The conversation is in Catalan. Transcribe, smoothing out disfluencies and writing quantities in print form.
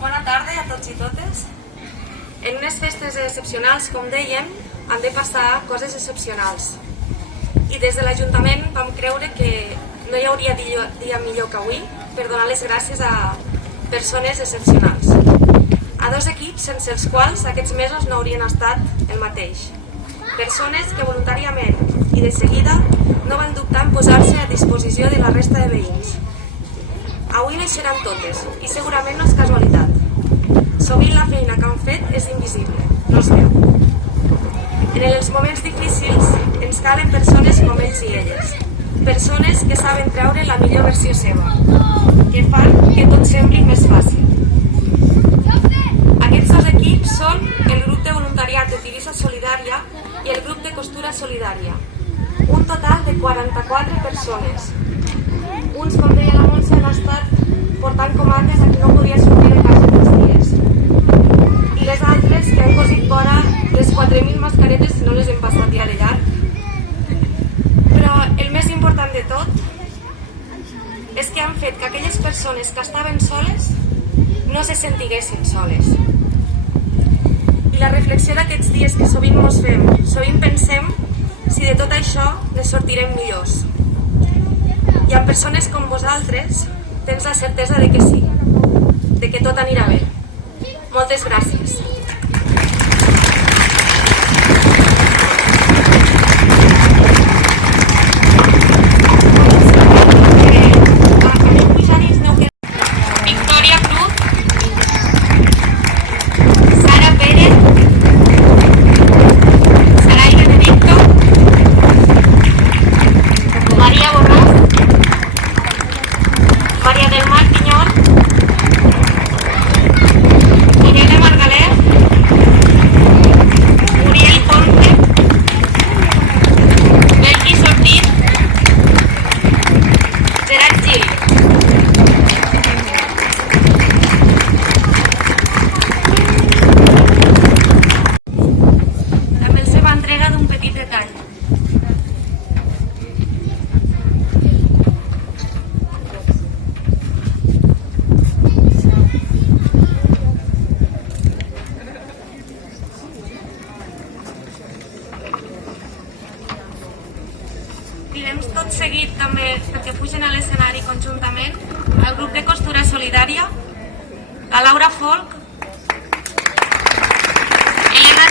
Bona tarda a tots i totes. En unes festes excepcionals, com dèiem, han de passar coses excepcionals. I des de l'Ajuntament vam creure que no hi hauria dia millor que avui per donar les gràcies a persones excepcionals. A dos equips sense els quals aquests mesos no haurien estat el mateix. Persones que voluntàriament i de seguida no van dubtar en posar-se a disposició de la resta de veïns. Avui naixeran totes i segurament no és casualitat. Sovint la feina que han fet és invisible, no es veu. En els moments difícils ens calen persones com ells i elles. Persones que saben treure la millor versió seva, que fan que tot sembli més fàcil. Aquests dos equips són el grup de voluntariat de Tivissa Solidària i el grup de costura solidària. Un total de 44 persones. Uns, com deia la Montse, han estat portant comandes a qui no podia sortir de casa aquests dies. I les altres que han cosit fora les 4.000 mascaretes si no les hem passat ja de llarg. Però el més important de tot és que han fet que aquelles persones que estaven soles no se sentiguessin soles. I la reflexió d'aquests dies que sovint ens fem, sovint pensem si de tot això ne sortirem millors. I amb persones com vosaltres tens la certesa de que sí, de que tot anirà bé. Moltes gràcies. Victoria Cruz, Sara Pérez, Saray Benedicto, María Borràs, María del Mar Piñón, Irene Margalef, Uriel Ponce, Belkis Ortiz, Gerard Gil. També els va entrega d'un petit detall. Direm tot seguit també perquè pugen a l'escenari conjuntament el grup de costura solidària, la Laura Folk, Elena